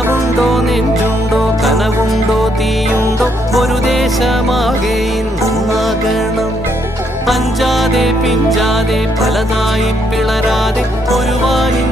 മനമുണ്ടോ നെഞ്ചുണ്ടോ കനവുണ്ടോ തീയുണ്ടോ ഒരു ദേശമാകെ ഇന്നൊന്നാകണം. അഞ്ചാതെ പിഞ്ചാതെ പലതായി പിളരാതെ ഒരു വാനിൻ